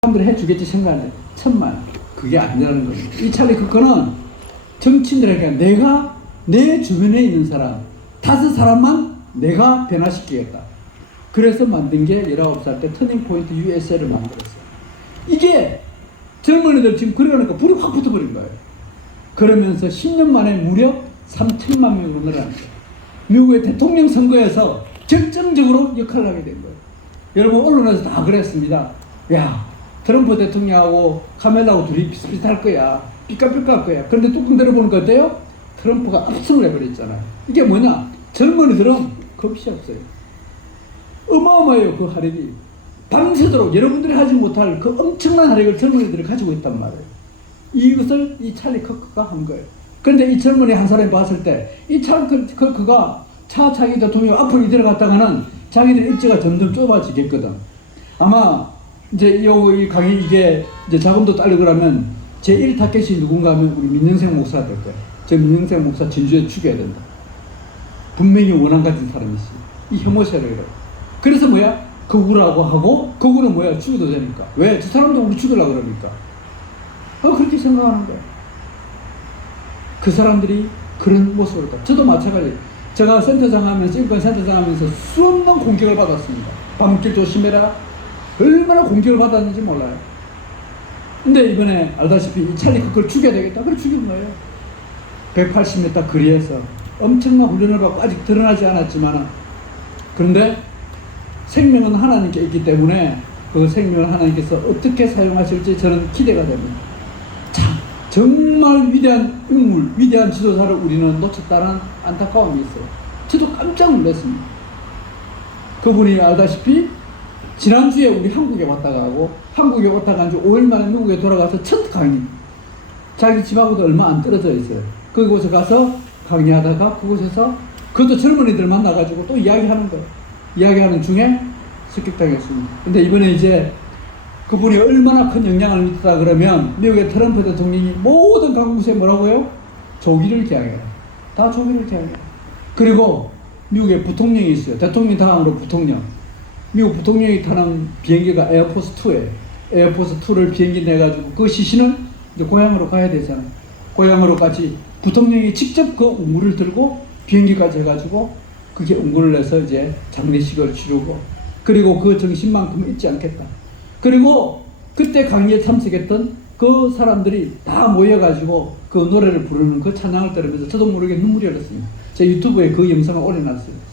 사람들이 해주겠지 생각해. 1,000만. 그게 아니라는 거예요. 이 찰리 쿠커는 정치인들에게 내가 내 주변에 있는 사람 5사람만 내가 변화시키겠다. 그래서 만든 게 19살 때 터닝포인트 USA를 만들었어요. 이게 젊은이들 지금 그러니까 불이 확 붙어버린 거예요. 그러면서 10년 만에 무려 3천만 명으로 늘어난 거예요. 미국의 대통령 선거에서 결정적으로 역할을 하게 된 거예요. 여러분 언론에서 다 그랬습니다. 야, 트럼프 대통령하고 카멜라하고 둘이 비슷비슷할 거야. 삐까삐까 할 거야. 그런데 뚜껑 열어보니까 어때요? 트럼프가 압승을 해버렸잖아요. 이게 뭐냐? 젊은이들은 겁이 없어요. 어마어마해요. 그 활약이. 밤새도록 여러분들이 하지 못할 그 엄청난 활약을 젊은이들이 가지고 있단 말이에요. 이것을 이 찰리 커크가 한 거예요. 그런데 이 젊은이 한 사람이 봤을 때 이 찰리 커크가 차기 대통령 앞으로 들어갔다가는 자기들 입지가 점점 좁아지겠거든. 아마 이제 이 강의 이게 이제 자금도 딸리고 그러면 제1 타겟이 누군가 하면 우리 민영생 목사가 될 거예요. 저 민영생 목사 진주에 죽여야 된다. 분명히 원한 가진 사람이지. 이 혐오세력이라고. 그래서 뭐야? 거구라고 하고 거구는 뭐야? 죽여도 되니까. 왜? 저 사람도 우리 죽이려고 그러니까. 그렇게 생각하는 거야. 그 사람들이 그런 모습으로. 저도 마찬가지. 제가 센터장 하면서, 인권 센터장 하면서 수없는 공격을 받았습니다. 밤길 조심해라. 얼마나 공격을 받았는지 몰라요. 근데 이번에 알다시피 이 찰리 그걸 죽여야 되겠다. 그래 죽인 거예요. 180m 거리에서 엄청난 훈련을 받고 아직 드러나지 않았지만 그런데 생명은 하나님께 있기 때문에 그 생명을 하나님께서 어떻게 사용하실지 저는 기대가 됩니다. 참 정말 위대한 인물, 위대한 지도자를 우리는 놓쳤다는 안타까움이 있어요. 저도 깜짝 놀랐습니다. 그분이 알다시피 지난주에 우리 한국에 왔다가 하고 한국에 왔다가 한 지 5일 만에 미국에 돌아가서 첫 강의. 자기 집하고도 얼마 안 떨어져 있어요. 그곳에 가서 강의하다가 그곳에서 그것도 젊은이들 만나가지고 또 이야기하는 거예요. 이야기하는 중에 습격당했습니다. 근데 이번에 이제 그분이 얼마나 큰 영향을 미쳤다 그러면 미국의 트럼프 대통령이 모든 강국에 뭐라고요? 조기를 개항해라. 다 조기를 개항해라. 그리고 미국에 부통령이 있어요. 대통령 다음으로 부통령. 미국 부통령이 타는 비행기가 에어포스2예요. 에어포스2를 비행기 내가지고 그 시신을 이제 고향으로 가야 되잖아요. 고향으로 같이 부통령이 직접 그 운구를 들고 비행기까지 해가지고 그게 운구를 내서 이제 장례식을 치르고 그리고 그 정신만큼은 잊지 않겠다. 그리고 그때 강의에 참석했던 그 사람들이 다 모여가지고 그 노래를 부르는 그 찬양을 들으면서 저도 모르게 눈물이 흘렀습니다. 제 유튜브에 그 영상을 올려놨어요.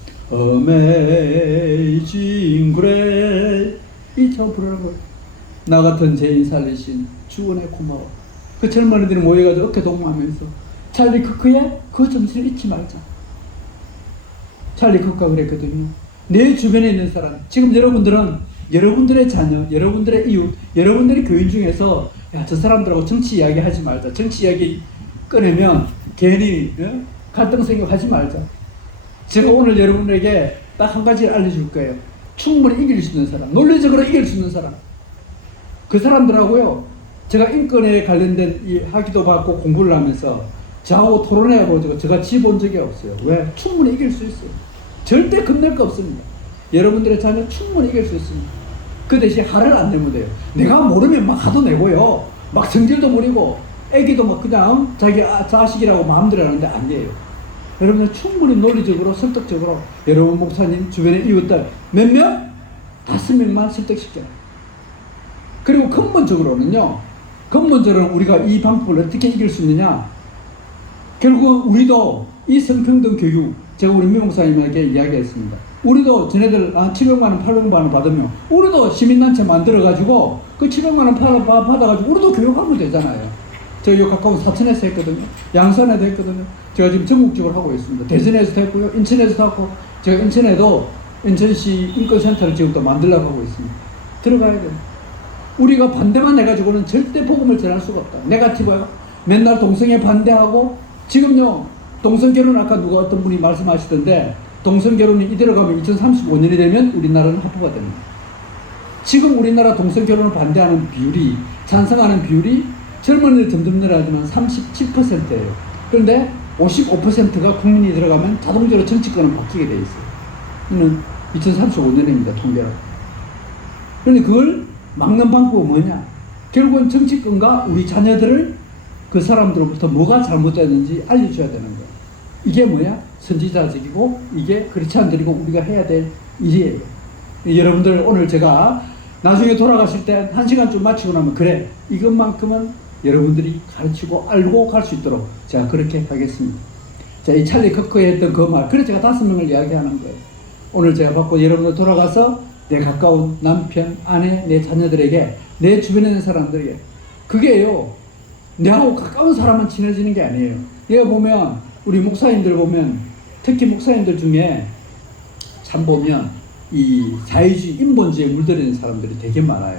Amazing Grace 이 참 부르는 거예요. 나 같은 죄인 살리신 주원의 고마워. 그 젊은이들이 모여가지고 어깨 동무하면서 찰리 커크의 그 정신을 잊지 말자. 찰리 커크가 그랬거든요. 내 주변에 있는 사람, 지금 여러분들은 여러분들의 자녀, 여러분들의 이웃, 여러분들의 교인 중에서 야, 저 사람들하고 정치 이야기 하지 말자. 정치 이야기 꺼내면 괜히 갈등 생각하지 말자. 제가 오늘 여러분에게 딱 한 가지를 알려줄 거예요. 충분히 이길 수 있는 사람, 논리적으로 이길 수 있는 사람. 그 사람들하고요, 제가 인권에 관련된 이 학위도 받고 공부를 하면서 저하고 토론해보고 제가 지본 적이 없어요. 왜? 충분히 이길 수 있어요. 절대 겁낼 거 없습니다. 여러분들의 자녀 충분히 이길 수 있습니다. 그 대신 화를 안 내면 돼요. 내가 모르면 막 화도 내고요. 막 성질도 부리고 애기도 막 그냥 자기 자식이라고 마음대로 하는데 아니에요. 여러분은 충분히 논리적으로 설득적으로 여러분 목사님 주변에 이웃들 몇 명? 5명만 설득시켜요. 그리고 근본적으로는 우리가 이 방법을 어떻게 이길 수 있느냐? 결국은 우리도 이 성평등 교육 제가 우리 미 목사님에게 이야기했습니다. 우리도 쟤네들 700만 원, 800만 원 받으면 우리도 시민단체 만들어가지고 그 700만 원 받아가지고 우리도 교육하면 되잖아요. 저 여기 가까운 사천에서 했거든요. 양산에도 했거든요. 제가 지금 전국적으로 하고 있습니다. 대전에서도 했고요. 인천에서도 하고 제가 인천에도 인천시 인권센터를 지금 또 만들려고 하고 있습니다. 들어가야 돼요. 우리가 반대만 해가지고는 절대 복음을 전할 수가 없다. 네가티브요. 맨날 동성애 반대하고 지금요 동성결혼 아까 누가 어떤 분이 말씀하시던데 동성결혼이 이대로 가면 2035년이 되면 우리나라는 합법화 됩니다. 지금 우리나라 동성결혼을 반대하는 비율이 찬성하는 비율이 젊은이들 점점 늘어나지만 37%예요. 그런데 55%가 국민이 들어가면 자동적으로 정치권은 바뀌게 돼 있어요. 이는 2035년입니다. 통계로. 그런데 그걸 막는 방법은 뭐냐? 결국은 정치권과 우리 자녀들을 그 사람들로부터 뭐가 잘못됐는지 알려줘야 되는 거예요. 이게 뭐야? 선지자적이고 이게 크리스찬들이고 우리가 해야 될 일이에요. 여러분들 오늘 제가 나중에 돌아가실 때 1시간쯤 마치고 나면 그래 이것만큼은 여러분들이 가르치고 알고 갈 수 있도록 제가 그렇게 하겠습니다. 자, 이 찰리 커커에 했던 그 말, 그래 제가 5명을 이야기하는 거예요. 오늘 제가 받고 여러분들 돌아가서 내 가까운 남편, 아내, 내 자녀들에게, 내 주변에 있는 사람들에게, 그게요 내하고 가까운 사람만 친해지는 게 아니에요. 내가 보면 우리 목사님들 보면 특히 목사님들 중에 참 보면 이 사회주의 인본주의에 물들이는 사람들이 되게 많아요.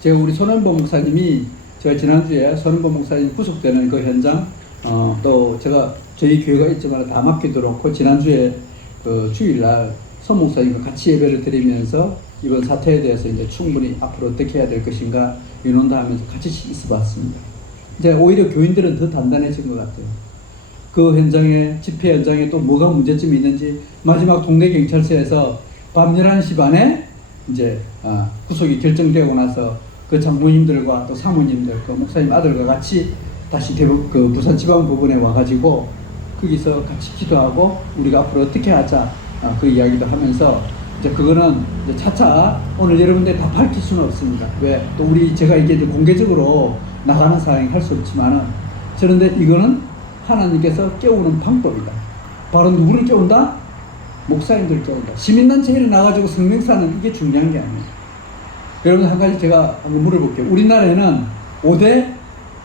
제가 우리 손원범 목사님이 제가 지난주에 손원범 목사님 구속되는 그 현장 또 제가 저희 교회가 있지만 다 맡기도록 그 지난주에 그 주일날 손 목사님과 같이 예배를 드리면서 이번 사태에 대해서 이제 충분히 앞으로 어떻게 해야 될 것인가 의논다 하면서 같이 있어 봤습니다. 이제 오히려 교인들은 더 단단해진 것 같아요. 그 현장에, 집회 현장에 또 뭐가 문제점이 있는지 마지막 동네 경찰서에서 밤 11시 반에 이제 구속이 결정되고 나서 그 장모님들과 또 사모님들, 그 목사님 아들과 같이 다시 그 부산지방법원에 와가지고 거기서 같이 기도하고 우리가 앞으로 어떻게 하자 그 이야기도 하면서 이제 그거는 이제 차차 오늘 여러분들 다 밝힐 수는 없습니다. 왜? 또 제가 이게 이제 공개적으로 나가는 사항이 할 수 없지만은 그런데 이거는 하나님께서 깨우는 방법이다. 바로 누구를 깨운다? 목사님들 깨운다. 시민단체에 나가지고 성명사는 이게 중요한 게 아니에요. 여러분 한 가지 제가 한번 물어볼게요. 우리나라에는 5대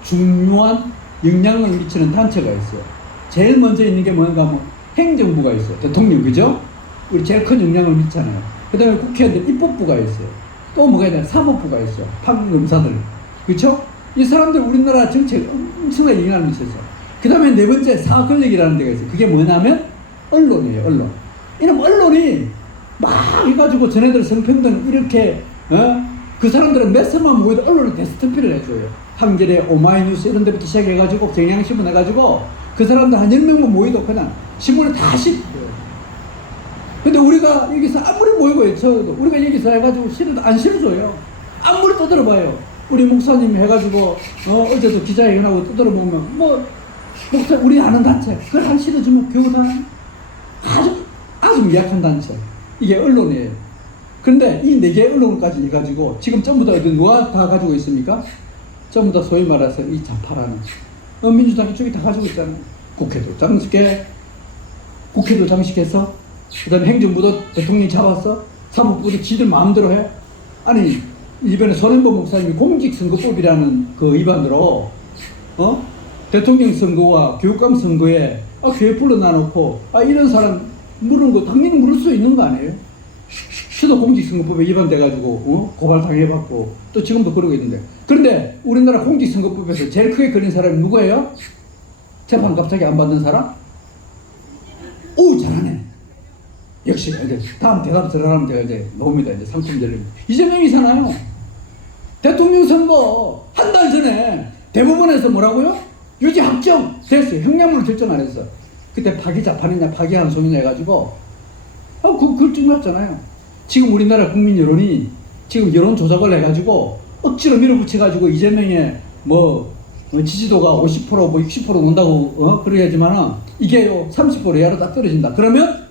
중요한 영향을 미치는 단체가 있어요. 제일 먼저 있는 게 뭔가 하면 행정부가 있어요. 대통령, 그죠? 우리 제일 큰 영향을 미치잖아요. 그 다음에 국회의원들 입법부가 있어요. 또 뭐가 있냐? 사법부가 있어요. 판검사들. 그렇죠? 이 사람들 우리나라 정책에 엄청나게 영향을 미쳤어요. 그 다음에 네 번째 사권력이라는 데가 있어요. 그게 뭐냐면 언론이에요. 언론. 이놈 언론이 막 해가지고 전애들 성평등 이렇게 그 사람들은 메시지만 모여도 언론은 데스크톱을 해줘요. 한겨레, 오마이뉴스 이런 데부터 시작해가지고 경향신문 해가지고 그 사람들 한 10명만 모여도 그냥 신문에 다 씹어요. 근데 우리가 여기서 아무리 모이고 외쳐도 우리가 여기서 해가지고 실어도 안 실어줘요. 아무리 떠들어봐요. 우리 목사님 해가지고 어제도 기자회견하고 떠들어보면 뭐 목사 우리 아는 단체 그걸 안 실어주면 교단 아주 미약한 단체 이게 언론이에요. 그런데 이 4개의 언론까지 해가지고 지금 전부 다 누가 다 가지고 있습니까? 전부 다 소위 말해서 이 좌파라는 민주당 이쪽이 다 가지고 있잖아요. 국회도 장식해서 그 다음에 행정부도 대통령이 잡았어. 사법부도 지들 마음대로 해. 아니 이번에 손원범 목사님이 공직선거법이라는 그 위반으로 대통령 선거와 교육감 선거에 교회 불러놔놓고 이런 사람 물은 거 당연히 물을 수 있는 거 아니에요? 저도 공직선거법에 위반돼가지고 고발 당해봤고 또 지금도 그러고 있는데 그런데 우리나라 공직선거법에서 제일 크게 걸린 사람이 누구예요? 재판 갑자기 안 받는 사람? 오 잘하네. 역시 이제 다음 대답 들어가면 제가 이제 나옵니다. 이제 상품 들립니다. 이재명이잖아요. 대통령 선거 한 달 전에 대법원에서 뭐라고요? 유죄 확정 됐어요. 형량으로 결정 안 했어. 그때 파기자판이냐 파기환송이냐 해가지고 그걸 증명했잖아요. 지금 우리나라 국민 여론이 지금 여론 조작을 해가지고 억지로 밀어붙여가지고 이재명의 지지도가 50% 60% 논다고 그래야지만은 이게요 30% 이하로 딱 떨어진다. 그러면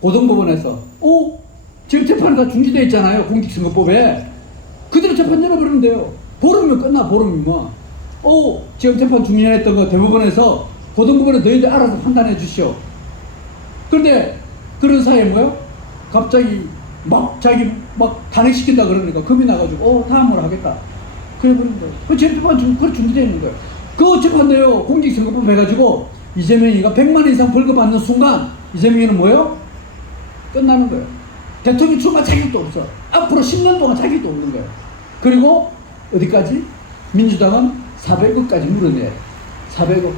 고등법원에서 지금 재판이 다 중지되어 있잖아요. 공직선거법에 그대로 재판 열어버리면 돼요. 보름이면 끝나. 보름이면 지금 재판 중지했던 거 대법원에서 고등법원에 너희들 알아서 판단해 주시오. 그런데 그런 사이에 뭐요? 갑자기 자기 탄핵시킨다 그러니까 겁이 나가지고 다음으로 하겠다. 그래 버린 거예요. 그 재판 중지되어 있는 거예요. 그 재판도요 공직선거법 해가지고 이재명이가 100만 원 이상 벌금 받는 순간 이재명이는 뭐예요? 끝나는 거예요. 대통령 출마 자격도 없어. 앞으로 10년 동안 자격도 없는 거예요. 그리고 어디까지? 민주당은 400억까지 물어내요. 400억.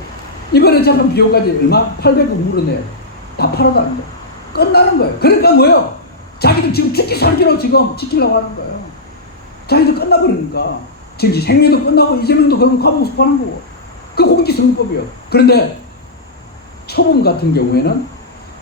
이번에 재판 비용까지 얼마? 800억 물어내요. 다 팔아도 안 돼. 끝나는 거예요. 그러니까 뭐예요? 자기들 지금 죽기 살기로 지금 지키려고 하는 거예요. 자기들 끝나버리니까. 정치 생명도 끝나고 이재명도 그러면 감옥 가는 거고. 그 공직선거법이에요. 그런데 초범 같은 경우에는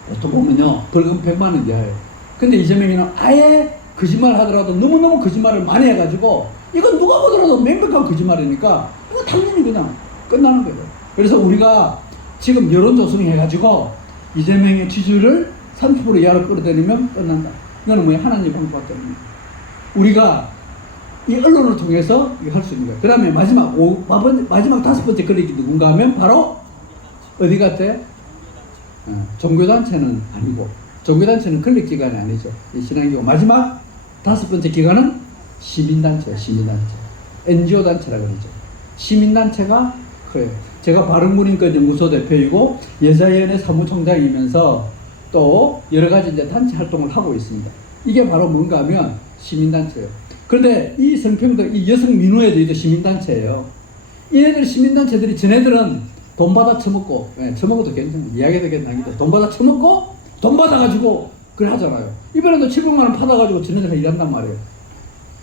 보통 보면요 벌금 100만 원 이하예요. 근데 이재명이는 아예 거짓말 하더라도 너무너무 거짓말을 많이 해가지고 이건 누가 보더라도 명백한 거짓말이니까 이거 당연히 그냥 끝나는 거예요. 그래서 우리가 지금 여론조성 해가지고 이재명의 지지율을 30% 이하로 끌어들이면 끝난다. 이거는 뭐야? 하나님 방법밖에 없는 거예요. 우리가 이 언론을 통해서 이거 할 수 있는 거예요. 그 다음에 마지막 다섯 번째 클릭이 누군가 하면 바로 어디 같아요? 종교단체는 아니고, 종교단체는 클릭 기관이 아니죠. 이 신앙기관. 마지막 다섯 번째 기관은 시민단체예요. 시민단체. NGO 단체라고 그러죠. 시민단체가 그래요. 제가 바른문인권연구소 대표이고 여자위원회 사무총장이면서 또 여러 가지 이제 단체 활동을 하고 있습니다. 이게 바로 뭔가 하면 시민단체예요. 그런데 이 성평등, 이 여성 민우회도 시민단체예요. 얘네들 시민단체들이 전애들은 돈 받아 처먹고, 처먹어도 괜찮아요. 이야기도 괜찮은데 돈 받아 처먹고 돈 받아가지고 그래 하잖아요. 이번에도 700만 원 받아가지고 전애들이 일한단 말이에요.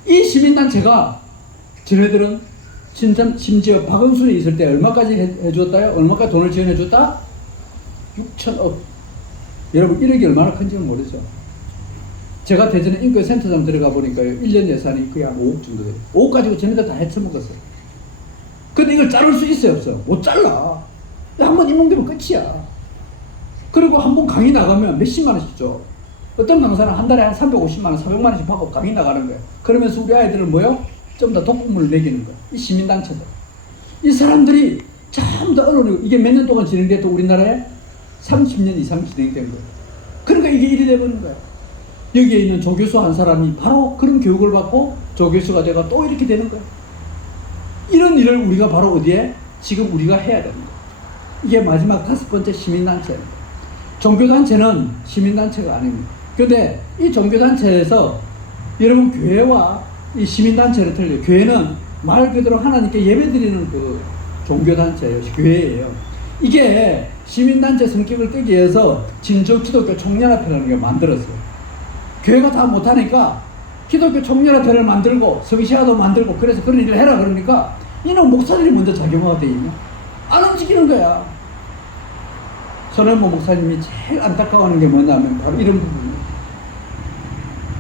이 시민단체가 전애들은 심지어 박원순이 있을 때 얼마까지 해줬다요? 얼마까지 돈을 지원해줬다? 6천억. 여러분 1억이 얼마나 큰지는 모르죠. 제가 대전에 인권센터장 들어가 보니까요, 1년 예산이 거의 한 5억 정도 돼요. 5억 가지고 쟤네들 다 해쳐먹었어요. 근데 이걸 자를 수 있어요, 없어요? 못 잘라. 한번 임명되면 끝이야. 그리고 한 번 강의 나가면 몇십만 원씩 줘. 어떤 강사는 한 달에 한 350만 원, 400만 원씩 받고 강의 나가는 거예요. 그러면서 우리 아이들은 뭐요? 좀 더 독극물을 먹이는 거예요. 이 시민단체들. 이 사람들이 전부 다 언론이, 이게 몇 년 동안 진행됐던 우리나라에 30년 이상 진행된 거예요. 그러니까 이게 일이 돼버린 거예요. 여기에 있는 조교수 한 사람이 바로 그런 교육을 받고 조교수가 돼가 또 이렇게 되는 거예요. 이런 일을 우리가 바로 어디에? 지금 우리가 해야 되는 거예요. 이게 마지막 다섯 번째 시민단체입니다. 종교단체는 시민단체가 아닙니다. 그런데 이 종교단체에서 여러분 교회와 이 시민단체를 틀려요. 교회는 말 그대로 하나님께 예배드리는 그 종교단체예요. 교회예요. 이게 시민단체 성격을 떼기 위해서 진저기독교 총연합회라는 게 만들었어요. 교회가 다 못하니까 기독교 총연합회를 만들고 성시화도 만들고 그래서 그런 일을 해라 그러니까 이놈 목사들이 먼저 작용하게 돼 있냐? 안 움직이는 거야. 손현모 목사님이 제일 안타까워하는 게 뭐냐면 바로 이런 부분이에요.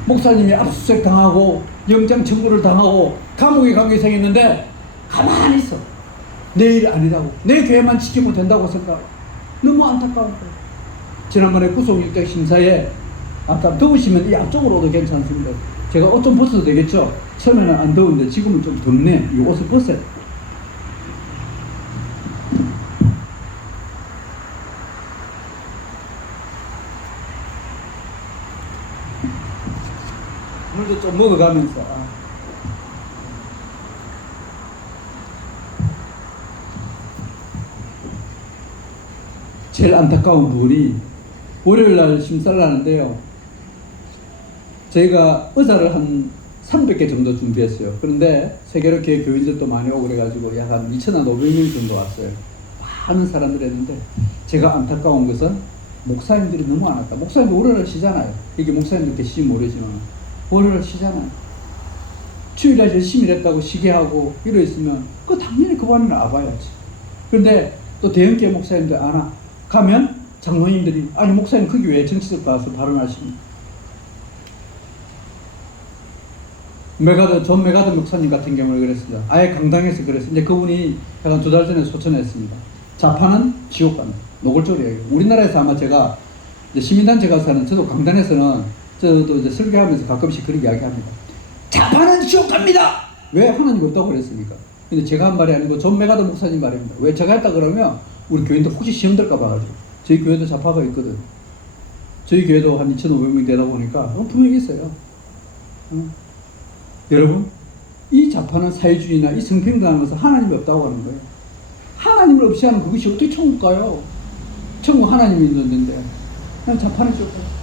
목사님이 압수수색 당하고 영장 청구를 당하고 감옥에 가게 생겼는데 가만히 있어. 내 일 아니라고. 내 교회만 지키면 된다고 생각하고. 너무 안타까운 거예요. 지난번에 구속영장 심사에 아까 더우시면 이 앞쪽으로 오도 괜찮습니다. 제가 옷 좀 벗어도 되겠죠? 처음에는 안 더운데 지금은 좀 덥네. 이 옷을 벗어요. 물도 좀 먹어가면서. 제일 안타까운 부분이 월요일날 심사를 하는데요. 저희가 의자를 한 300개 정도 준비했어요. 그런데 세계롭게 교인들도 많이 오고 그래가지고 약 한 2,500명 정도 왔어요. 많은 사람들이 했는데 제가 안타까운 것은 목사님들이 너무 안 왔다. 목사님들 월요일 쉬잖아요. 이게 목사님들 계시지 모르지만 월요일 쉬잖아요. 주일에 열심히 일했다고 쉬게 하고 이러 있으면 그 당연히 그 밤에는 와봐야지. 그런데 또 대형교회 목사님들 안 와. 가면 장로님들이 아니 목사님 거기 왜 정치적 가서 발언하십니까? 존 메가더 목사님 같은 경우는 그랬습니다. 아예 강당에서 그랬어요. 근데 그분이 약간 2달 전에 소천했습니다. 자파는 지옥 간다. 노골적으로 얘기해요. 우리나라에서 아마 제가 이제 시민단체 가서 하는 저도 강단에서는 저도 이제 설교하면서 가끔씩 그런 이야기 합니다. 자파는 지옥 갑니다! 왜 하나님 없다고 그랬습니까? 근데 제가 한 말이 아니고 존 메가더 목사님 말입니다. 왜 제가 했다 그러면 우리 교인들 혹시 시험 들까 봐가지고. 저희 교회도 자파가 있거든. 저희 교회도 한 2,500명 되다 보니까 분명히 있어요. 여러분, 이 자파는 사회주의나 이 성평등하면서 하나님이 없다고 하는 거예요. 하나님을 없이 하는 그것이 어떻게 천국 가요? 천국 하나님이 있는데 그냥 자파는 쫓겨요.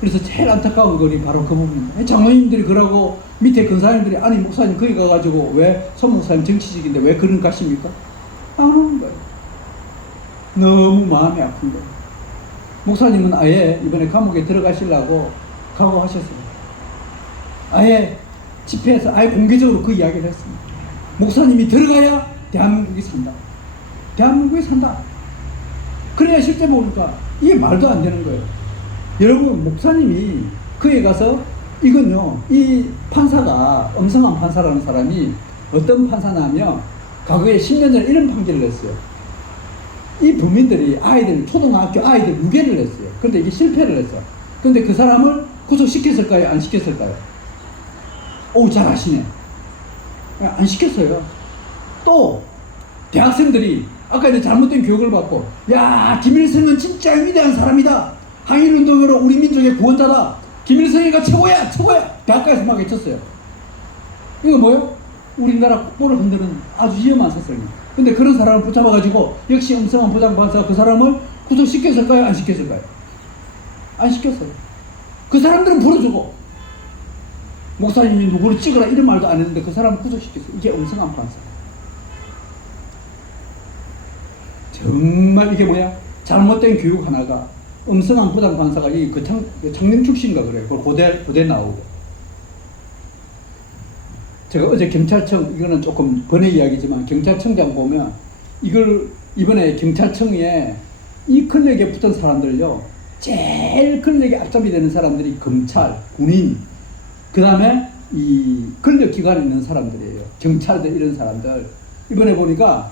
그래서 제일 안타까운 것이 바로 그 부분입니다. 장로님들이 그러고 밑에 근사님들이 아니 목사님 거기 가가지고 왜 손 목사님 정치직인데 왜 그런 가십니까? 안 오는 거예요. 너무 마음이 아픈 거예요. 목사님은 아예 이번에 감옥에 들어가시려고 각오하셨어요. 아예 집회에서 아예 공개적으로 그 이야기를 했습니다. 목사님이 들어가야 대한민국이 산다. 대한민국이 산다. 그래야 실제 보니까 이게 말도 안 되는 거예요. 여러분 목사님이 거기에 가서 이건요, 이 판사가, 엄성한 판사라는 사람이 어떤 판사냐면, 과거에 10년 전에 이런 판결을 했어요. 이 범인들이 초등학교 아이들 무죄를 했어요. 근데 이게 실패를 했어. 근데 그 사람을 구속시켰을까요? 안 시켰을까요? 오, 잘 아시네. 안 시켰어요. 또, 대학생들이 아까 이제 잘못된 교육을 받고, 야, 김일성은 진짜 위대한 사람이다. 항일운동으로 우리 민족의 구원자다. 김일성이가 최고야, 최고야. 대학가에서 막 외쳤어요. 이거 뭐요? 우리나라 국보를 흔드는 아주 위험한 사설이에요. 근데 그런 사람을 붙잡아가지고 역시 엄성한 부장판사가 그 사람을 구속시켰을까요? 안 시켰을까요? 안 시켰어요. 그 사람들은 풀어주고 목사님이 누구를 찍으라 이런 말도 안 했는데 그 사람을 구속시켰어요. 이게 엄성한 판사. 정말 이게 뭐야? 잘못된 교육 하나가 엄성한 부장판사가 이 창녕 출신인가 그래요. 고대 나오고. 제가 어제 경찰청, 이거는 조금 번외 이야기지만 경찰청장 보면 이걸 이번에 경찰청에 이 권력에 붙은 사람들요, 제일 권력에 앞잡이 되는 사람들이 검찰, 군인, 그 다음에 이 권력기관에 있는 사람들이에요. 경찰들 이런 사람들. 이번에 보니까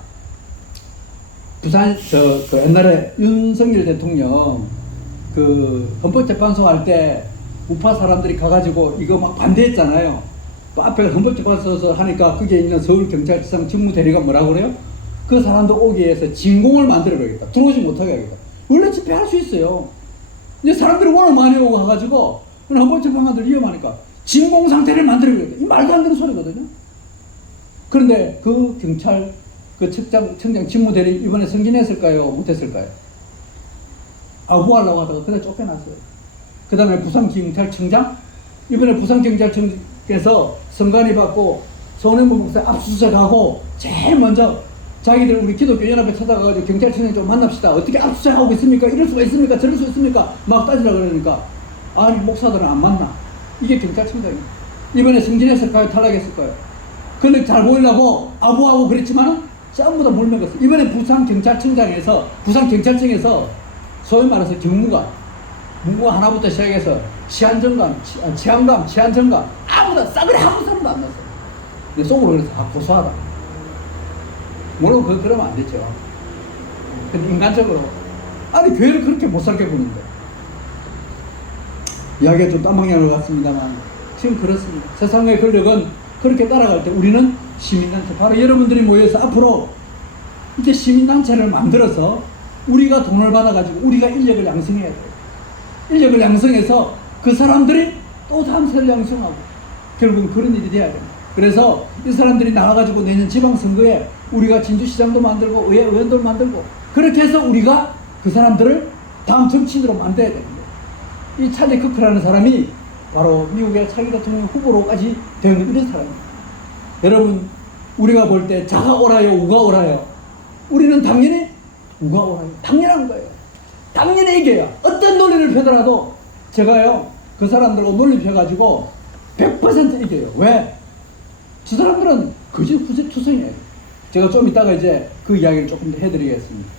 부산 그 옛날에 윤석열 대통령 그 헌법재판소 할 때 우파 사람들이 가가지고 이거 막 반대했잖아요. 또 앞에 헌법재판소에서 하니까 그게 있는 서울경찰청 직무대리가 뭐라고 그래요? 그 사람들 오기 위해서 진공을 만들어야겠다. 들어오지 못하게 하겠다. 원래 집회할 수 있어요. 이제 사람들이 워낙 많이 오고 가가지고 헌법재판관들 위험하니까 진공 상태를 만들어야겠다. 이 말도 안 되는 소리거든요. 그런데 그 경찰 그 청장 직무대리 이번에 승진했을까요? 못했을까요? 아부하려고 하다가 그냥 쫓겨났어요. 그 다음에 부산경찰청장 이번에 부산경찰청에서 선관위 받고 손해무 목사 압수수색하고 제일 먼저 자기들 우리 기독교 연합에 찾아가가지고 경찰청장 좀 만납시다. 어떻게 압수수색하고 있습니까? 이럴 수가 있습니까? 저럴 수 있습니까? 막 따지라 그러니까 아니 목사들은 안 만나. 이게 경찰청장입니다. 이번에 승진했을까요? 탈락했을까요? 근데 잘 보이려고 아부하고 그랬지만은 전부 다 물먹었어요. 이번에 부산경찰청에서 소위 말해서 문구 하나부터 시작해서 치안정감, 아무나 싸그리 아무 사람도 안 났어요. 근데 속으로 그래서 고소하다. 물론 그러면 안 됐죠. 근데 인간적으로 아니 교회를 그렇게 못 살게 보는데 이야기가 좀 딴 방향으로 갔습니다만 지금 그렇습니다. 세상의 권력은 그렇게 따라갈 때 우리는 시민단체 바로 여러분들이 모여서 앞으로 이제 시민단체를 만들어서 우리가 돈을 받아가지고 우리가 인력을 양성해야 돼요. 인력을 양성해서 그 사람들이 또 다음 세대를 양성하고 결국은 그런 일이 돼야 됩니다. 그래서 이 사람들이 나와가지고 내년 지방선거에 우리가 진주시장도 만들고 의원도 만들고 그렇게 해서 우리가 그 사람들을 다음 정치인으로 만들어야 됩니다. 이 찰리 커크라는 사람이 바로 미국의 차기 대통령 후보로까지 되는 이런 사람입니다. 여러분 우리가 볼 때 자가 옳아요, 우가 옳아요? 우리는 당연히 우가 옳아요. 당연한 거예요. 당연히 이겨요. 어떤 논리를 펴더라도 제가요 그 사람들하고 논리 펴가지고 100% 이겨요. 왜? 저 사람들은 거짓투성이에요. 제가 좀 이따가 이제 그 이야기를 조금 더 해드리겠습니다.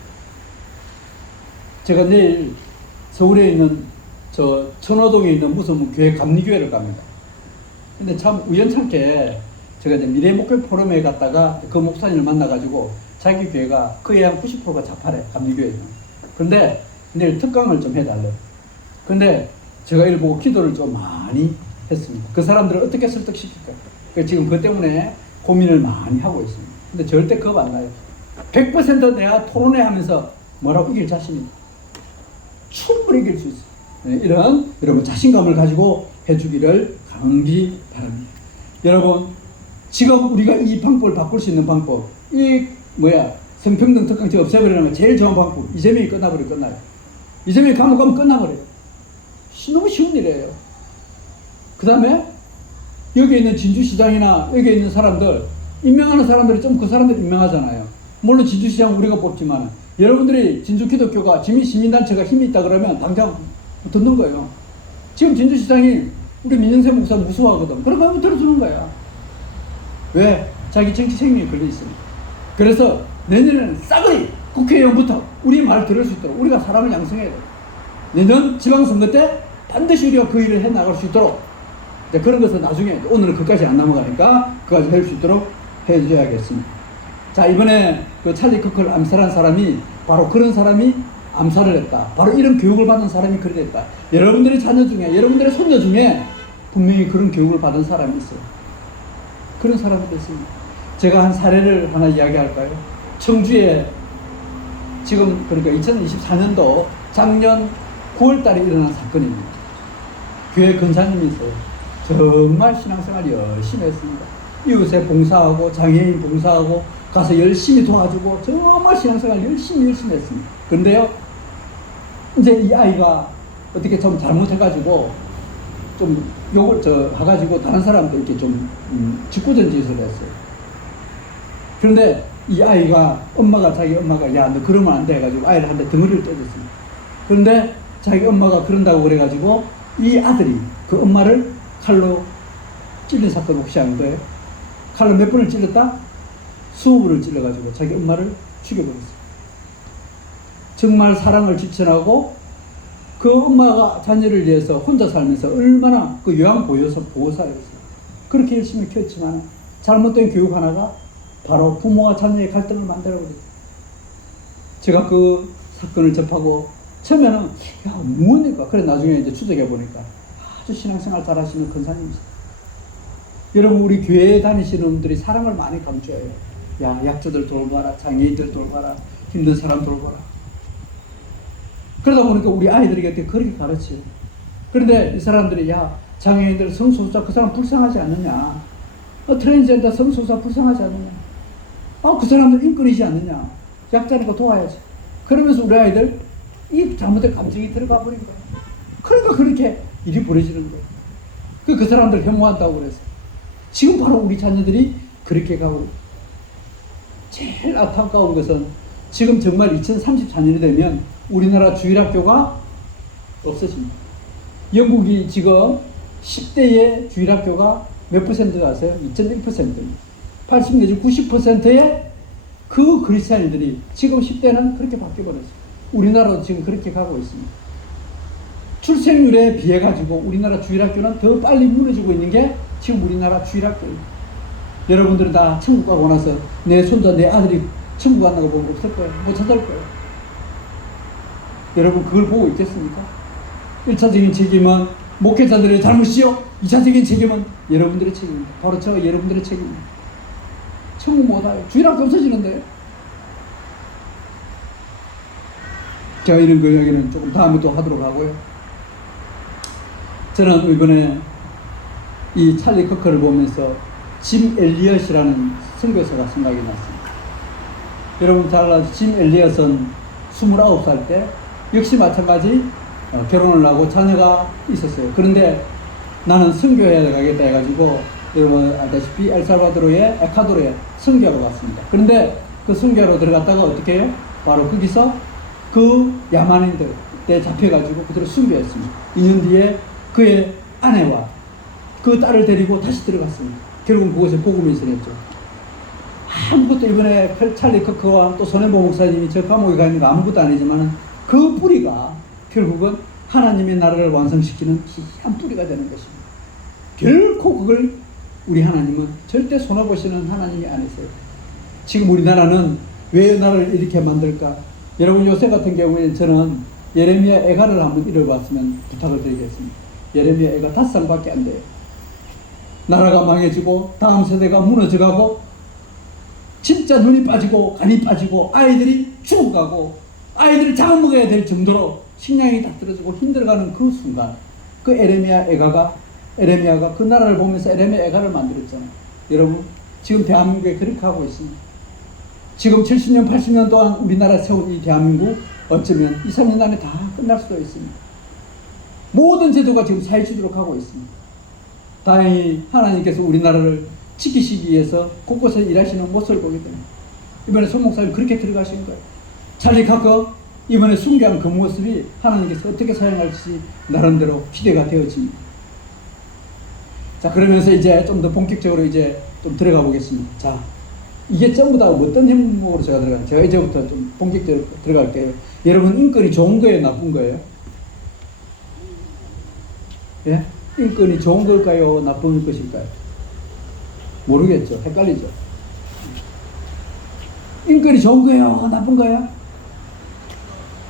제가 내일 서울에 있는 저 천호동에 있는 무슨 교회 감리교회를 갑니다. 근데 참 우연찮게 제가 이제 미래목회 포럼에 갔다가 그 목사님을 만나가지고 자기 교회가 거의 한 90%가 자파래, 감리교회는. 근데 내일 특강을 좀 해달래요. 근데 제가 이를 보고 기도를 좀 많이 했습니다. 그 사람들을 어떻게 설득시킬까? 지금 그것 때문에 고민을 많이 하고 있습니다. 근데 절대 겁 안 나요. 100% 내가 토론회 하면서 뭐라고 이길 자신입니다. 충분히 이길 수 있어요. 이런 여러분 자신감을 가지고 해주기를 강기 바랍니다. 여러분 지금 우리가 이 방법을 바꿀 수 있는 방법 성평등 특강제 없애버리는 게 제일 좋은 방법. 이재명이 끝나요. 이재명이 감옥 가면 끝나버려요. 너무 쉬운 일이에요. 그 다음에 여기 있는 진주시장이나 여기 있는 사람들 임명하는 사람들이 좀 그 사람들 임명하잖아요. 물론 진주시장 우리가 뽑지만 여러분들이 진주기독교가 시민단체가 힘이 있다 그러면 당장 듣는 거예요. 지금 진주시장이 우리 민영세 목사 무서워하거든. 그러면 들어주는 거야. 왜? 자기 정치 생명이 걸려 있으니까. 그래서 내년에는 싸그리 국회의원부터 우리 말 들을 수 있도록 우리가 사람을 양성해야 돼. 내년 지방선거 때 반드시 우리가 그 일을 해 나갈 수 있도록 이제 그런 것은 나중에, 오늘은 그까지 안 넘어가니까 그까지 할 수 있도록 해줘야겠습니다. 자, 이번에 그 찰리 커크를 암살한 사람이 바로 그런 사람이 암살을 했다. 바로 이런 교육을 받은 사람이 그래 됐다. 여러분들의 자녀 중에, 여러분들의 손녀 중에 분명히 그런 교육을 받은 사람이 있어요. 그런 사람이 됐습니다. 제가 한 사례를 하나 이야기할까요? 청주에 지금 그러니까 2024년도 작년 9월 달에 일어난 사건입니다. 교회 근사님이 있어요. 정말 신앙생활 열심히 했습니다. 이웃에 봉사하고 장애인 봉사하고 가서 열심히 도와주고 정말 신앙생활 열심히 했습니다. 그런데요, 이제 이 아이가 어떻게 좀 잘못해가지고 좀 욕을 해가지고 다른 사람도 이렇게 좀 짓궂은 짓을 했어요. 그런데 이 아이가 자기 엄마가 야, 너 그러면 안 돼 해가지고 아이를 한 대 덩어리를 때렸습니다. 그런데 자기 엄마가 그런다고 그래가지고 이 아들이 그 엄마를 칼로 찔린 사건 혹시 아는 거예요? 칼로 몇 번을 찔렀다? 20번을 찔러가지고 자기 엄마를 죽여버렸어요. 정말 사랑을 지천하고 그 엄마가 자녀를 위해서 혼자 살면서 얼마나 그 요양보호사였어요. 그렇게 열심히 키웠지만 잘못된 교육 하나가 바로 부모와 자녀의 갈등을 만들어버렸어요. 제가 그 사건을 접하고 처음에는 야, 뭐니까? 그래 나중에 이제 추적해 보니까 아주 신앙생활 잘하시는 권사님이시다. 여러분, 우리 교회에 다니시는 분들이 사랑을 많이 강조해요. 야, 약자들 돌봐라, 장애인들 돌봐라, 힘든 사람 돌봐라. 그러다 보니까 우리 아이들에게 그렇게 가르쳐요. 그런데 이 사람들이 야, 장애인들 성소수자 그 사람 불쌍하지 않느냐? 트랜스젠더 성소수자 불쌍하지 않느냐? 그 사람들 인권이지 않느냐? 약자니까 도와야지. 그러면서 우리 아이들 이 잘못된 감정이 들어가 버린 거예요. 그러니까 그렇게 일이 벌어지는 거예요. 그 사람들 혐오한다고 그래서 지금 바로 우리 자녀들이 그렇게 가고, 제일 안타까운 것은 지금 정말 2034년이 되면 우리나라 주일학교가 없어집니다. 영국이 지금 10대의 주일학교가 몇 퍼센트가 아세요? 2.1%입니다. 80 내지 90%의 그 그리스도인들이 지금 10대는 그렇게 바뀌어버렸어요. 우리나라도 지금 그렇게 가고 있습니다. 출생률에 비해 가지고 우리나라 주일학교는 더 빨리 무너지고 있는 게 지금 우리나라 주일학교예요. 여러분들은 다 천국 가고 나서 내 손자, 내 아들이 천국 간다고 보면 없을 거예요. 못 찾을 거예요. 여러분, 그걸 보고 있겠습니까? 1차적인 책임은 목회자들의 잘못이요. 2차적인 책임은 여러분들의 책임입니다. 바로 저 여러분들의 책임입니다. 천국 못 와요. 주일학교 없어지는데요. 제가 이런 그 이야기는 조금 다음에 또 하도록 하고요. 저는 이번에 이 찰리 커커를 보면서 짐 엘리엇이라는 선교사가 생각이 났습니다. 여러분 잘 아시죠? 짐 엘리엇은 29살 때 역시 마찬가지 결혼을 하고 자녀가 있었어요. 그런데 나는 선교해야 가겠다 해가지고 여러분 알다시피 엘살바도르의 에콰도르에 선교하러 갔습니다. 그런데 그 선교하러 들어갔다가 어떻게 해요? 바로 거기서 그 야만인들 때 잡혀가지고 그대로 순교했습니다. 2년 뒤에 그의 아내와 그 딸을 데리고 다시 들어갔습니다. 결국은 그곳에 복음을 전했죠. 아무것도 이번에 찰리 커크와 또 손해보 목사님이 저 감옥에 가 있는 거 아무것도 아니지만 그 뿌리가 결국은 하나님의 나라를 완성시키는 귀한 뿌리가 되는 것입니다. 결코 그걸 우리 하나님은 절대 손해보시는 하나님이 아니세요. 지금 우리나라는 왜 나라를 이렇게 만들까? 여러분 요새 같은 경우에 저는 예레미야 애가를 한번 읽어봤으면 부탁을 드리겠습니다. 예레미야 애가 5장밖에 안 돼요. 나라가 망해지고 다음 세대가 무너져가고 진짜 눈이 빠지고 간이 빠지고 아이들이 죽어가고 아이들을 잡아먹어야 될 정도로 식량이 다 떨어지고 힘들어가는 그 순간 그 에레미야가 그 나라를 보면서 에레미야 애가를 만들었잖아요. 여러분 지금 대한민국에 그렇게 하고 있습니다. 지금 70년 80년 동안 우리나라 세운 이 대한민국 어쩌면 2, 3년 안에 다 끝날 수도 있습니다. 모든 제도가 지금 사회주의로 가고 있습니다. 다행히 하나님께서 우리나라를 지키시기 위해서 곳곳에 일하시는 모습을 보게 됩니다. 이번에 손 목사님 그렇게 들어가신 거예요. 찰리 카커 이번에 순교한 그 모습이 하나님께서 어떻게 사용할지 나름대로 기대가 되어집니다. 자, 그러면서 이제 좀 더 본격적으로 이제 좀 들어가 보겠습니다. 자, 이게 전부 다 어떤 행목으로 제가 들어가요? 제가 이제부터 좀 본격적으로 들어갈게요. 여러분 인권이 좋은 거예요, 나쁜 거예요? 예? 인권이 좋은 걸까요? 나쁜 것일까요? 모르겠죠. 헷갈리죠. 인권이 좋은 거예요? 나쁜 거예요?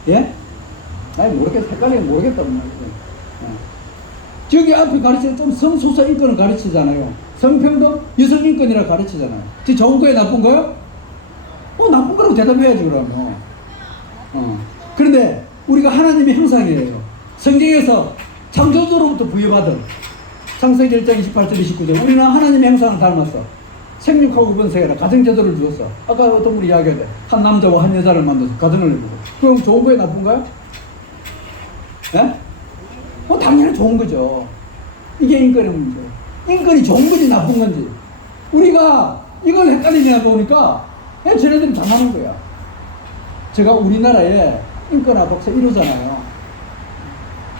예? 아니, 모르겠어. 헷갈리면 모르겠다는 말이에요. 저기 앞에 가르치는 좀 성소수 인권을 가르치잖아요. 성평등, 여성 인권이라 가르치잖아요. 저 좋은 거예요? 나쁜 거예요? 나쁜 거라고 대답해야지, 그러면. 그런데 우리가 하나님의 형상이에요. 성경에서 창조주로부터 부여받은 창세기 1장 28절 29절 우리는 하나님의 형상을 닮았어. 생육하고 번성해라. 가정제도를 주었어. 아까 어떤 분이 이야기하대. 한 남자와 한 여자를 만나서 가정을 이루고. 그럼 좋은 거예요? 나쁜 거예요? 예? 당연히 좋은 거죠. 이게 인권의 문제. 인권이 좋은 건지 나쁜 건지. 우리가 이걸 헷갈리냐 보니까 쟤네들이 당하는 거야. 제가 우리나라에 인권화 박사 이루잖아요.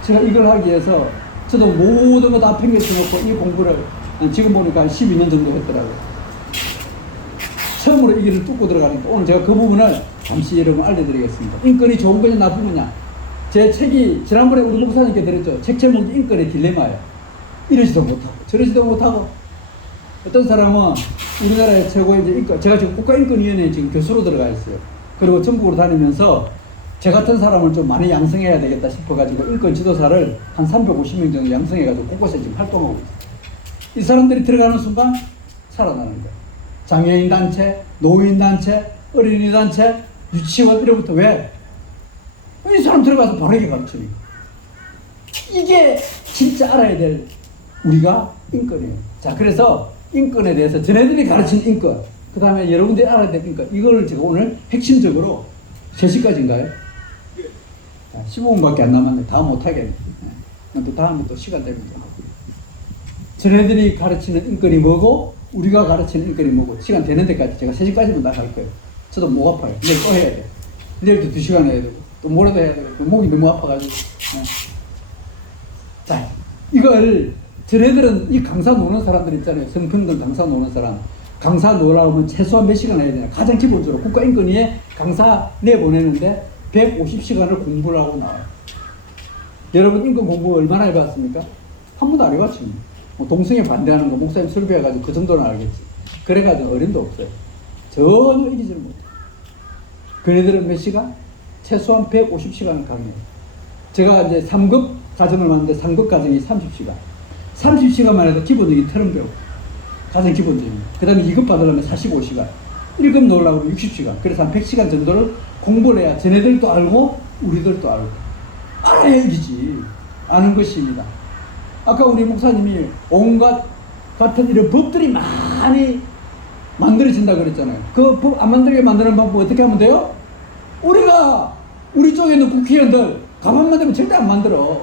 제가 이걸 하기 위해서 저도 모든 거 다 팽개쳐놓고 이 공부를 지금 보니까 한 12년 정도 했더라고요. 처음으로 이 길을 뚫고 들어가니까 오늘 제가 그 부분을 잠시 여러분 알려드리겠습니다. 인권이 좋은 거냐 나쁜 거냐. 제 책이 지난번에 우리 목사님께 드렸죠. 책 제목이 인권의 딜레마예요. 이러지도 못하고 저러지도 못하고. 어떤 사람은 우리나라의 최고의 이제 인권, 제가 지금 국가인권위원회에 지금 교수로 들어가 있어요. 그리고 전국으로 다니면서 제 같은 사람을 좀 많이 양성해야 되겠다 싶어가지고 인권 지도사를 한 350명 정도 양성해가지고 곳곳에 지금 활동하고 있어요. 이 사람들이 들어가는 순간 살아나는 거예요. 장애인 단체, 노인 단체, 어린이 단체, 유치원 이로부터 왜? 이 사람 들어가서 바르게 가르치니까. 이게 진짜 알아야 될 우리가 인권이에요. 자, 그래서 인권에 대해서 전애들이 가르친 인권, 그 다음에 여러분들이 알아야 될 인권, 이거를 제가 오늘 핵심적으로 3시까지인가요? 15분밖에 안 남았는데 다 못하겠네. 또 다음에 또 시간 되면 또 하고. 전애들이 가르치는 인권이 뭐고 우리가 가르치는 인권이 뭐고 시간 되는 데까지 제가 3시까지만 나갈 거예요. 저도 목 아파요. 내일 또 해야 돼. 내일도 2시간 해야 되고 또 모레도 해야 되고 목이 너무 아파가지고. 자, 이걸 전애들은 이 강사 노는 사람들 있잖아요. 성평등 강사 노는 사람. 강사 노라면 최소한 몇 시간 해야 되나. 가장 기본적으로 국가인권위에 강사 내보내는데 150시간을 공부를 하고 나와요. 여러분 인권 공부 얼마나 해봤습니까? 한 번도 안 해봤지. 뭐 동성애 반대하는 거 목사님 술 배워가지고 그 정도는 알겠지. 그래가지고 어림도 없어요. 전혀 이기지를 못해. 그네들은 몇 시간? 최소한 150시간을 강의해요. 제가 이제 3급 과정을 봤는데 3급 과정이 30시간. 30시간만 해도 기본적인 틀은 배우고 가장 기본적입니다. 그 다음에 2급 받으려면 45시간, 1급 넣으려면 60시간. 그래서 한 100시간 정도를 공부를 해야 쟤네들도 알고 우리들도 알고. 알아야 이기지. 아는 것입니다. 아까 우리 목사님이 온갖 같은 이런 법들이 많이 만들어진다 그랬잖아요. 그 법 안 만들게 만드는 방법 어떻게 하면 돼요? 우리 쪽에 있는 국회의원들 가만만 되면 절대 안 만들어.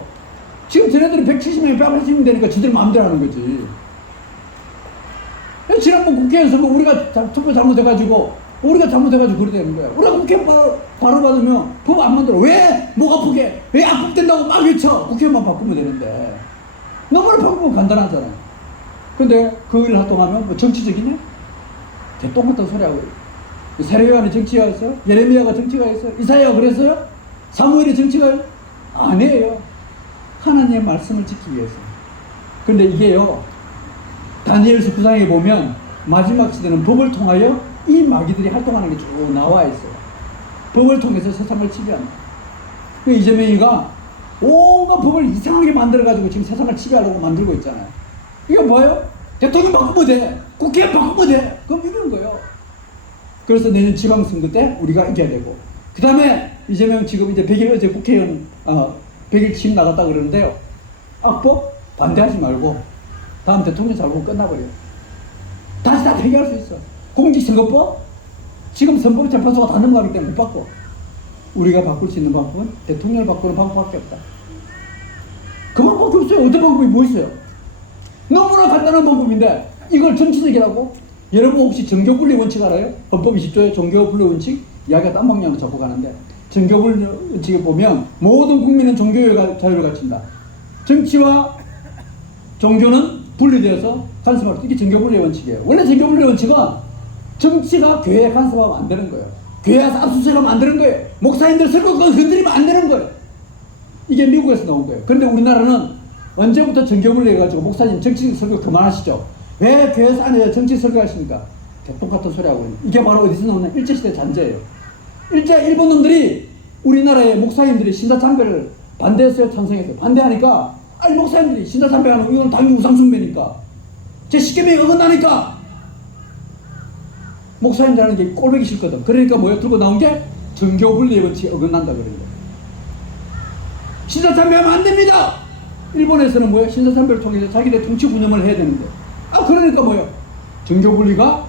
지금 쟤네들이 170명, 180명 되니까 지들 마음대로 하는 거지. 지난번 국회의원 선거 우리가 투표 잘못해가지고 그래 되는 거야. 우리가 국회 바로 받으면 법 안 만들어. 왜? 목 아프게? 왜 압박된다고 막 외쳐? 국회의원만 바꾸면 되는데. 너무나 방법은 간단하잖아. 근데 그 일을 활동하면 뭐 정치적이냐? 개똥 같은 소리 하고. 세례요한이 정치가 있어요? 예레미야가 정치가 있어요? 이사야가 그랬어요? 사무엘이 정치가 있어요? 아니에요. 하나님의 말씀을 지키기 위해서. 근데 이게요, 다니엘서 9장에 보면 마지막 시대는 법을 통하여 이 마귀들이 활동하는 게 쭉 나와 있어요. 법을 통해서 세상을 지배한다. 이재명이가 온갖 법을 이상하게 만들어가지고 지금 세상을 지배하려고 만들고 있잖아요. 이게 뭐예요? 대통령 바꾸면 돼. 국회의원 바꾸면 돼. 그럼 이기는 거예요. 그래서 내년 지방선거 때 우리가 이겨야 되고. 그 다음에 이재명 지금 이제 100일 어제 국회의원 100일 취임 나갔다 그러는데요. 악법 반대하지 말고 다음 대통령 잘못 끝나버려요. 다시 다 해결할 수 있어. 공직선거법 지금 선거재판소가 다 넘어가기 때문에 못 바꿔. 우리가 바꿀 수 있는 방법은 대통령을 바꾸는 방법밖에 없다. 그 방법밖에 없어요. 어떤 방법이 뭐 있어요? 너무나 간단한 방법인데 이걸 정치적이라고? 여러분 혹시 정교분리 원칙 알아요? 헌법 20조의 정교분리 원칙? 이야기가 딴 방향으로 잡고 가는데 정교분리 원칙에 보면 모든 국민은 종교의 자유를 갖춘다. 정치와 종교는 분리되어서 간섭할 수, 이게 정교분리 원칙이에요. 원래 정교분리 원칙은 정치가 교회에 간섭하면 안 되는 거예요. 교회에서 압수수색하면 안 되는 거예요. 목사님들 설교 건드리면 안 되는 거예요. 이게 미국에서 나온 거예요. 그런데 우리나라는 언제부터 정교분리 해가지고 목사님 정치적 설교 그만하시죠. 왜 교회에서 안에 정치 설교하십니까? 개똥 같은 소리 하고 있는. 이게 바로 어디서 나오는 일제시대 잔재예요. 일본 놈들이 우리나라의 목사님들이 신사참배를 반대했어요, 찬성했어요. 반대하니까 아니 목사님들이 신사참배하는 거 이건 당연히 우상숭배니까 제 십계명이 어긋나니까 목사님들 하는 게 꼴보기 싫거든. 그러니까 뭐야 들고 나온 게 정교분리의 원칙이 어긋난다 그러는 거예요. 신사참배하면 안 됩니다. 일본에서는 뭐야 신사참배를 통해서 자기네 통치 운영을 해야 되는데 그러니까 뭐야 정교분리가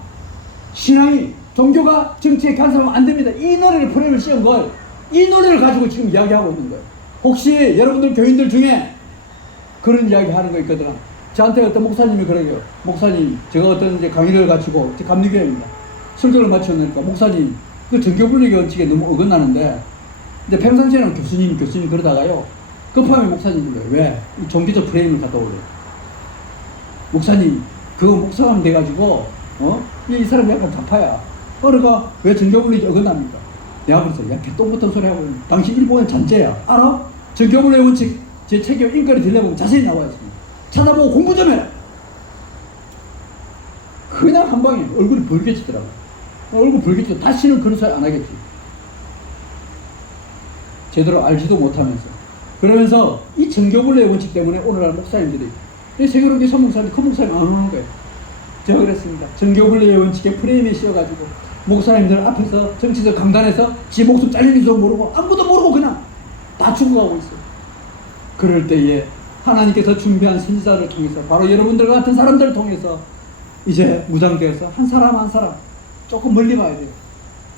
신앙이 종교가 정치에 간섭하면 안 됩니다. 이 노래를 프레임을 씌운 걸 이 노래를 가지고 지금 이야기하고 있는 거예요. 혹시 여러분들 교인들 중에 그런 이야기 하는 거 있거든. 저한테 어떤 목사님이 그러게요. 목사님, 제가 어떤 이제 강의를 갖추고, 감리교회입니다. 설교를 마쳤으니까, 목사님, 그 정교분리 원칙에 너무 어긋나는데, 이제 평상시에는 교수님 그러다가요, 급하면 목사님 불러요. 왜? 이 종교적 프레임을 갖다 올려요. 목사님, 그거 목사님 돼가지고, 이 사람이 약간 좌파야. 그러니까 왜 정교분리 어긋납니까? 내가 그랬어. 야, 개똥 같은 소리 하고 있는. 당시 일본의 잔재야. 알아? 정교분리 원칙, 제 책에 인권이 들려보면 자세히 나와 있습니다. 찾아보고 공부 좀 해라. 그냥 한 방에 얼굴이 벌개지더라고. 얼굴 벌개지고 다시는 그런 소리 안 하겠지. 제대로 알지도 못하면서. 그러면서 이 정교분리의 원칙 때문에 오늘날 목사님들이 세계로기 선목사님, 큰 목사님 안 오는 거예요. 제가 그랬습니다. 정교분리의 원칙에 프레임에 씌워가지고 목사님들 앞에서 정치적 강단에서 지 목숨 잘리는 줄 모르고 아무것도 모르고 그냥 다 죽어가고 있어요. 그럴 때에 하나님께서 준비한 선지자를 통해서 바로 여러분들 같은 사람들을 통해서 이제 무장되어서 한 사람 한 사람 조금 멀리 가야 돼요.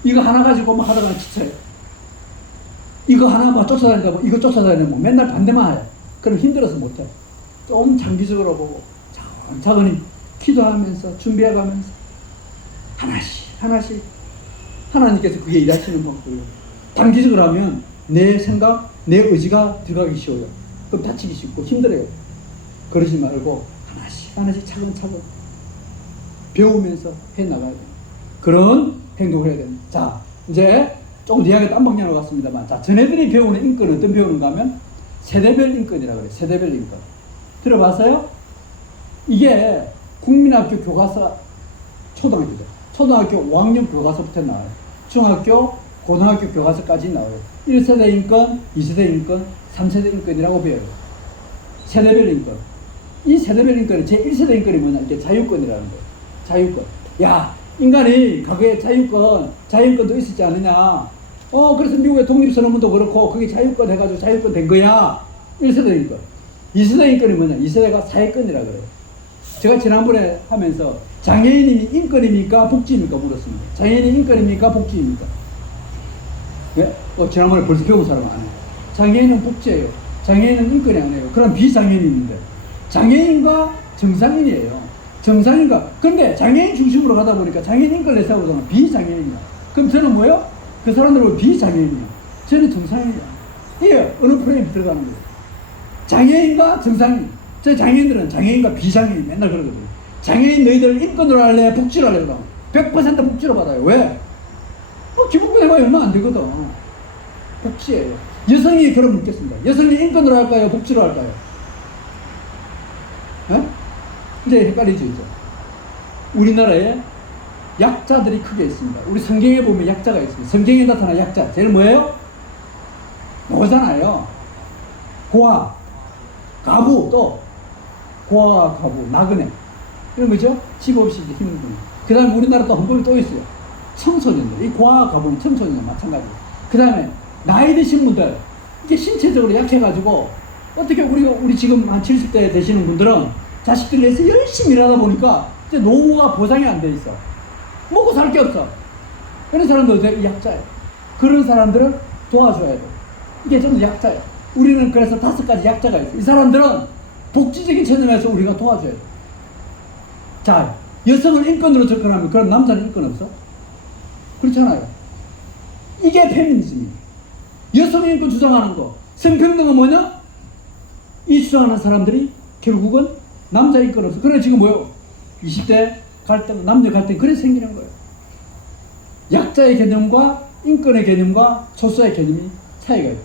이거 하나 가지고 막 하다가 지쳐요. 이거 하나 막 쫓아다닌다고 이거 쫓아다니면 맨날 반대만 해요. 그럼 힘들어서 못해. 좀 장기적으로 보고 차근차근히 기도하면서 준비해가면서 하나씩 하나님께서 그게 일하시는 방법이에요. 단기적으로 하면 내 생각, 내 의지가 들어가기 쉬워요. 그럼 다치기 쉽고 힘들어요. 그러지 말고 하나씩 차근차근 배우면서 해나가야 돼요. 그런 행동을 해야 됩니다. 자, 이제 조금 이야기가 딴 방향으로 갔습니다만, 자, 전애들이 배우는 인권은 어떤 배우는가 하면 세대별 인권이라고 그래요. 세대별 인권. 들어봤어요? 이게 국민학교 교과서 초등학교죠. 초등학교 5학년 교과서부터 나와요. 중학교, 고등학교 교과서까지 나와요. 1세대 인권, 2세대 인권, 3세대 인권이라고 배워요. 세대별 인권. 이 세대별 인권의 제1세대 인권이 뭐냐? 이게 자유권이라는 거예요. 자유권. 야, 인간이 과거에 자유권도 있었지 않느냐? 그래서 미국의 독립선언문도 그렇고, 그게 자유권 해가지고 자유권 된 거야. 1세대 인권. 2세대 인권이 뭐냐? 2세대가 사회권이라고 그래요. 제가 지난번에 하면서 장애인이 인권입니까? 복지입니까? 물었습니다. 장애인이 인권입니까? 복지입니까? 왜? 지난번에 벌써 배운 사람은 안 해요. 장애인은 복지예요. 장애인은 인권이 아니에요. 그럼 비장애인이 있는데. 장애인과 정상인이에요. 정상인과. 근데 장애인 중심으로 가다 보니까 장애인 인권을 내세우잖아. 비장애인이야. 그럼 저는 뭐예요? 그 사람들은 비장애인이야. 저는 정상인이야. 이게 어느 프레임에 들어가는 거예요. 장애인과 정상인. 저 장애인들은 장애인과 비장애인 맨날 그러거든요. 장애인 너희들 인권으로 할래? 복지로 할래? 그럼 100% 복지로 받아요. 왜? 기본권 해봐야 얼마 안 되거든. 복지예요. 여성이 그럼 묻겠습니다. 여성이 인권으로 할까요? 복지로 할까요? 이제 헷갈리죠, 이제. 우리나라에 약자들이 크게 있습니다. 우리 성경에 보면 약자가 있습니다. 성경에 나타난 약자. 제일 뭐예요? 뭐잖아요. 고아, 가부, 또 고아와 가부, 나그네. 이런 거죠? 집 없이 힘든 분. 그 다음에 우리나라 또 헌법이 또 있어요. 청소년들. 이 고아와 가부는 청소년 마찬가지. 그 다음에 나이 드신 분들. 이게 신체적으로 약해가지고 어떻게 우리 지금 한 70대 되시는 분들은 자식들 위해서 열심히 일하다 보니까 이제 노후가 보장이 안 돼 있어. 먹고 살 게 없어. 그런 사람들 약자예요. 그런 사람들은 도와줘야 돼. 이게 좀 약자예요. 우리는 그래서 5가지 약자가 있어요. 이 사람들은 복지적인 측면에서 우리가 도와줘야 돼. 자, 여성을 인권으로 접근하면 그럼 남자는 인권 없어? 그렇잖아요. 이게 페미니즘이에요. 여성의 인권 주장하는 거. 성평등은 뭐냐? 이 주장하는 사람들이 결국은 남자 인권 없어. 그래 지금 뭐요? 20대 갈등, 남녀 갈등 그래 생기는 거예요. 약자의 개념과 인권의 개념과 소수의 개념이 차이가 있고.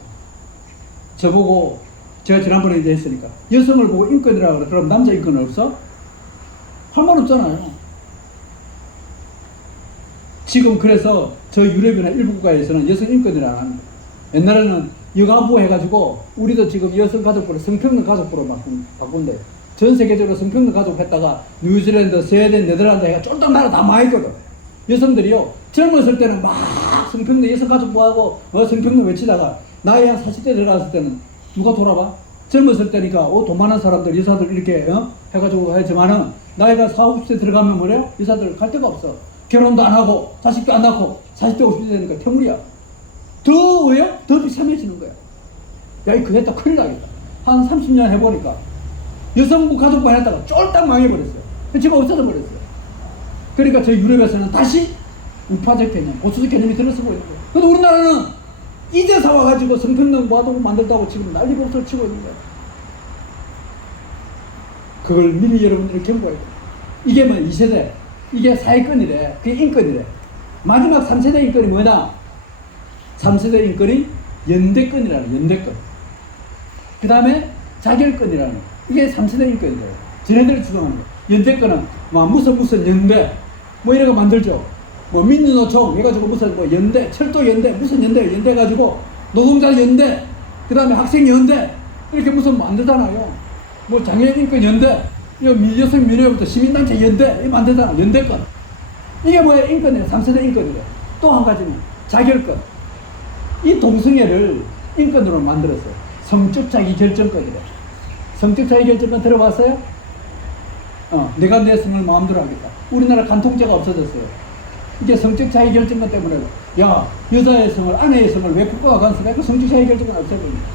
저보고 제가 지난번에 이제 했으니까 여성을 보고 인권이라고 그래. 그럼 남자 인권은 없어? 할 말 없잖아요. 지금 그래서 저 유럽이나 일부 국가에서는 여성 인권이라 안 합니다. 옛날에는 여가부 해가지고 우리도 지금 여성 가족부를 성평등 가족부로 바꾼대. 전 세계적으로 성평등 가족 했다가 뉴질랜드, 스웨덴, 네덜란드 해가 쫄딱 나라 다 망했거든. 여성들이요 젊었을 때는 막 성평등 여성 가족부하고 성평등 외치다가 나이 한 40대 들어갔을 때는 누가 돌아봐? 젊었을 때니까 돈 많은 사람들 여사들 이렇게 해가지고 하지만은 나이가 40, 50대 들어가면 뭐래요? 여사들 갈 데가 없어. 결혼도 안 하고 자식도 안 낳고 40대 50대 되니까 태물이야. 더 왜요? 더 비참해지는 거야. 야, 이거 했다 큰일 나겠다. 한 30년 해보니까 여성부 가족부 했다가 쫄딱 망해버렸어요. 지금 없어져 버렸어요. 그러니까 저희 유럽에서는 다시 우파적 개념, 보수적 개념이 들어서고 있는 거예요. 근데 우리나라는 이제서 와가지고 성평등 모아두고 만들다고 지금 난리법석을 치고 있는 거예요. 그걸 미리 여러분들이 경고해야 돼요. 이게 뭐 2세대, 이게 사회권이래, 그게 인권이래. 마지막 3세대 인권이 뭐냐? 3세대 인권이 연대권이라는 연대권. 그 다음에 자결권이라는 이게 3세대 인권이래요. 쟤네들이 주장하는 거예요. 연대권은 뭐 무슨 연대 뭐 이런 거 만들죠. 뭐 민주노총 해가지고 무슨 뭐 연대, 철도 연대, 무슨 연대 가지고 노동자 연대, 그 다음에 학생 연대 이렇게 무슨 만들잖아요. 뭐 장애인 인권 연대, 여성 민주부터 시민단체 연대 이거 만들잖아. 연대권. 이게 뭐야? 인권이래. 3세대 인권이래. 또 한 가지는 자결권. 이 동성애를 인권으로 만들었어요. 성적 자기 결정권이래. 성적 자기 결정권 들어봤어요? 내가 내 성을 마음대로 하겠다. 우리나라 간통죄가 없어졌어요. 이게 성적 자기 결정권 때문에 야 여자의 성을 아내의 성을 왜 국가가 간섭해? 그 성적 자기 결정권 없애버립니다.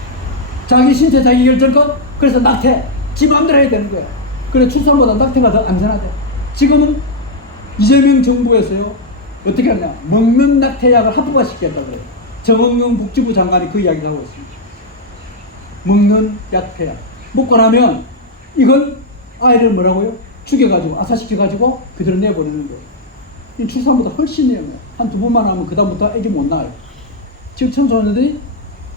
자기 신체 자기 결정권 그래서 낙태 지 마음대로 해야 되는 거야. 그래 출산보다 낙태가 더 안전하대. 지금은 이재명 정부에서요 어떻게 하냐 먹는 낙태약을 합법화시켰다 그래요. 정홍영 복지부 장관이 그 이야기를 하고 있습니다. 먹는 낙태약 먹고 나면 이건 아이를 뭐라고요? 죽여가지고 아사시켜가지고 그대로 내버리는 거예요. 이 출산보다 훨씬 위험해요. 한 2번만 하면 그 다음부터 애기 못 낳아요. 지금 청소년들이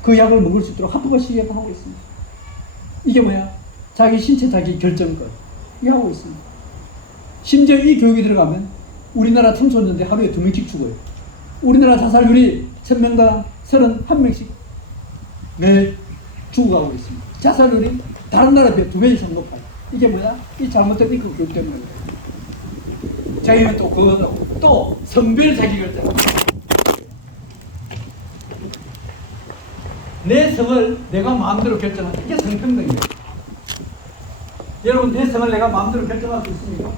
그 약을 먹을 수 있도록 합법화 시기를 하고 있습니다. 이게 뭐야? 자기 신체 자기 결정권 이거 하고 있습니다. 심지어 이 교육이 들어가면 우리나라 청소년들이 하루에 2명씩 죽어요. 우리나라 자살률이 1000명당 31명씩 매 죽어가고 있습니다. 자살률이 다른 나라에 비해 2배 이상 높아요. 이게 뭐야? 이 잘못된 이 교육 때문에. 자기는 또 그거 또 성별 자기결정. 내 성을 내가 마음대로 결정하는 이게 성평등이에요. 여러분 내 성을 내가 마음대로 결정할 수 있습니까?